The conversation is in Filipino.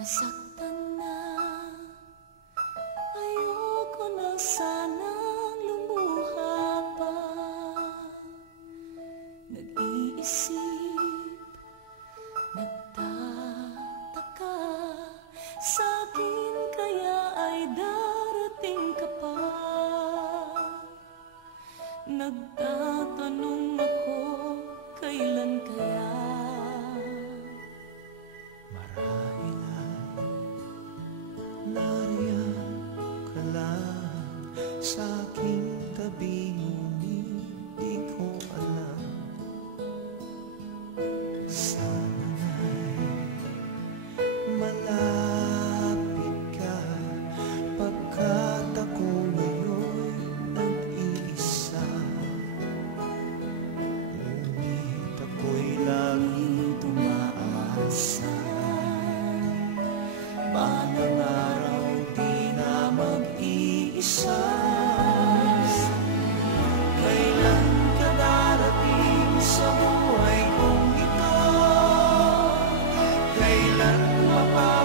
Nasaktan na, ayoko na sanang lumuha pa. Nag-iisip, nagtataka, sa'kin kaya ay darating ka pa. Nagtatanong ako, kailan kaya? Nariyan ka lang sa aking tabi, ngunit di ko alam. Sana'y malapit ka, pagkat ako ngayon nag-iisa. Ngunit ako'y laging tumaasa. Balang araw di na mag-iisa. Kailan ka darating sa buhay kong ito? Kailan mapapagod